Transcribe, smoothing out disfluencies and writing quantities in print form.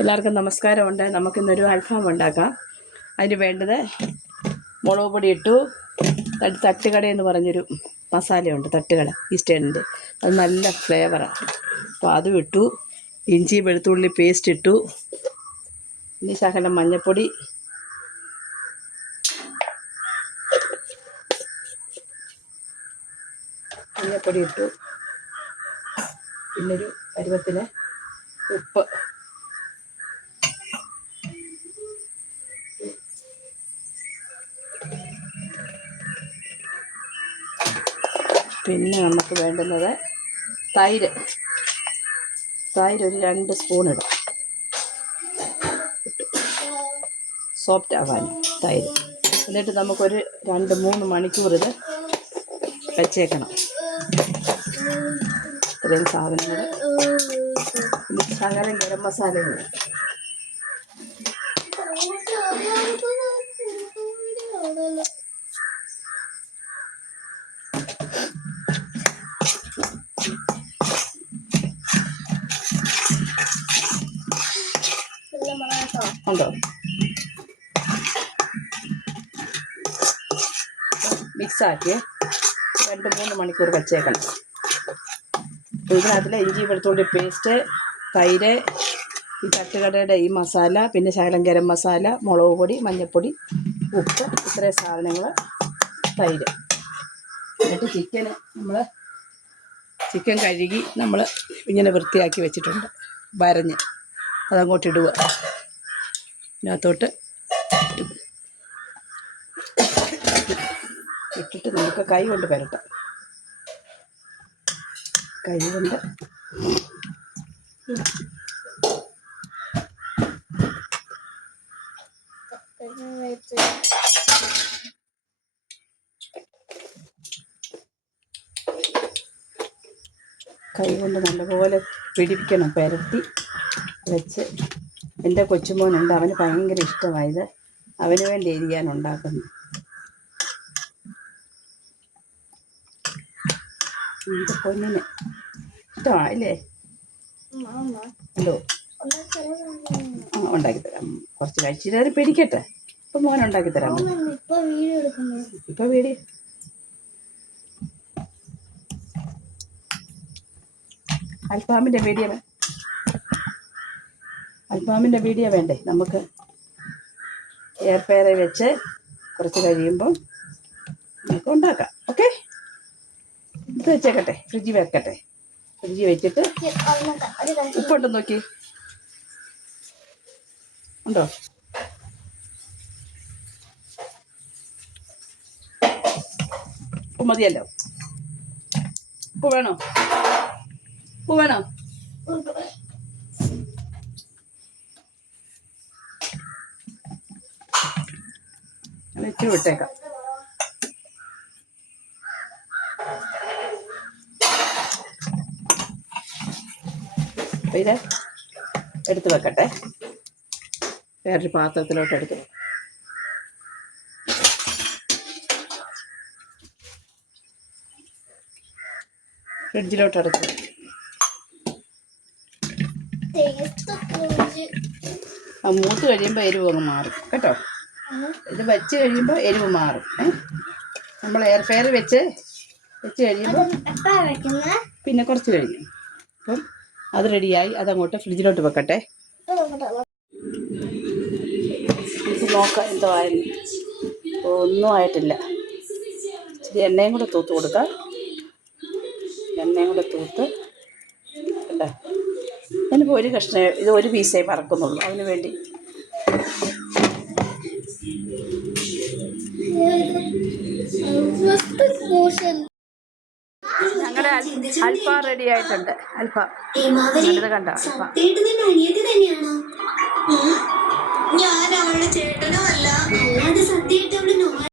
എല്ലാവർക്കും നമസ്കാരമുണ്ട്. നമുക്കിന്നൊരു അൽഫാം ഉണ്ടാക്കാം. അതിന് വേണ്ടത് മുളക് പൊടി ഇട്ടു, തട്ടുകടയെന്ന് പറഞ്ഞൊരു മസാലയുണ്ട്, തട്ടുകട ഈസ്റ്റേണിൻ്റെ, അത് നല്ല ഫ്ലേവറാണ്. അപ്പോൾ അതും ഇട്ടു. ഇഞ്ചി വെളുത്തുള്ളി പേസ്റ്റ് ഇട്ടു. ഇനി ശകലം മഞ്ഞൾപ്പൊടി, ഇട്ടു. പിന്നൊരു പരുവത്തിന് ഉപ്പ്, പിന്നെ നമുക്ക് വേണ്ടുന്നത് തൈര് ഒരു 2 സ്പൂൺ ഇടാം, സോഫ്റ്റ് ആവാൻ തൈര്. എന്നിട്ട് നമുക്കൊരു 2-3 മണിക്കൂർ ഇത് വെച്ചേക്കണം. ഇത്രയും സാധനങ്ങൾ, പിന്നെ ശകലം ഗരം മസാലകൾ. ഉണ്ടോ? മിക്സാക്കി 2-3 മണിക്കൂർ വച്ചേക്കണം. ഇതിനകത്തിൽ ഇഞ്ചി വെളുത്തുള്ളി പേസ്റ്റ്, തൈര്, ഈ തട്ടുകടയുടെ ഈ മസാല, പിന്നെ ശകലം ഗരം മസാല, മുളക് പൊടി, മഞ്ഞൾപ്പൊടി, ഉപ്പ്, ഇത്രയും സാധനങ്ങൾ, തൈര്. എന്നിട്ട് ചിക്കൻ കഴുകി നമ്മൾ ഇങ്ങനെ വൃത്തിയാക്കി വെച്ചിട്ടുണ്ട്, വരഞ്ഞ് അതങ്ങോട്ട് ഇടുക. ഇതിനകത്തോട്ട് ഇട്ടിട്ട് നമുക്ക് കൈ കൊണ്ട് പുരട്ടാം. കൈ കൊണ്ട് നല്ലപോലെ പിടിപ്പിക്കണം, പുരട്ടി വെച്ച്. എൻ്റെ കൊച്ചുമോനുണ്ട്, അവന് ഭയങ്കര ഇഷ്ടമായത്. അവന് വേണ്ടി ഞാൻ ഉണ്ടാക്കുന്നു. എൻ്റെ പൊന്നിന് ഇഷ്ടമായില്ലേ? എന്തോ ഉണ്ടാക്കി തരാം. കുറച്ച് കഴിച്ചിട്ട് അത് പിടിക്കട്ടെ. ഇപ്പം മോൻ ഉണ്ടാക്കി തരാം. ഇപ്പം വീഡിയോ അൽഫാമിൻ്റെ വീഡിയോ വേണ്ടേ നമുക്ക്? എയർ ഫ്രയറിൽ വെച്ച് കുറച്ച് കഴിയുമ്പം നമുക്ക് ഉണ്ടാക്കാം. ഓക്കെ, ഇത് വെച്ചേക്കട്ടെ, ഫ്രിഡ്ജിൽ വെക്കട്ടെ. ഫ്രിഡ്ജിൽ വെച്ചിട്ട് ഉപ്പുണ്ടോ നോക്കി, ഉണ്ടോ? ഉപ്പ് മതിയല്ലോ. ഉപ്പ് വേണോ? ഇച്ചിരി വിട്ടേക്കാം. അപ്പം ഇത് എടുത്ത് വെക്കട്ടെ, വേറൊരു പാത്രത്തിലോട്ട് എടുത്ത് ഫ്രിഡ്ജിലോട്ട് എടുത്ത്. മൂത്ത് കഴിയുമ്പോൾ എരിവ് അങ്ങ് മാറും കേട്ടോ. ഇത് വെച്ച് കഴിയുമ്പോൾ എരിവ് മാറും. നമ്മൾ എയർ ഫ്രയറിൽ വെച്ച് കഴിയുമ്പോൾ പിന്നെ കുറച്ച് കഴിഞ്ഞു. അപ്പം അത് റെഡിയായി. അതങ്ങോട്ട് ഫ്രിഡ്ജിലോട്ട് വെക്കട്ടെ. ഇത് നോക്കാം എന്തോ ആയിരുന്നു. ഒന്നും ആയിട്ടില്ല. ഇച്ചിരി എണ്ണയും കൂടെ തൂത്ത് കൊടുക്കാം. എണ്ണയും കൂടെ തൂത്ത് കേട്ടോ. ഞാനിപ്പോൾ ഒരു കഷ്ണം, ഇത് ഒരു പീസേ പറക്കുന്നുള്ളൂ. അതിന് വേണ്ടി ഞങ്ങളുടെ അൽഫാം റെഡി ആയിട്ടുണ്ട്. അൽഫാം നല്ലത് കണ്ടോ? അൽഫാം ഞാൻ അവളുടെ ചേട്ടൻ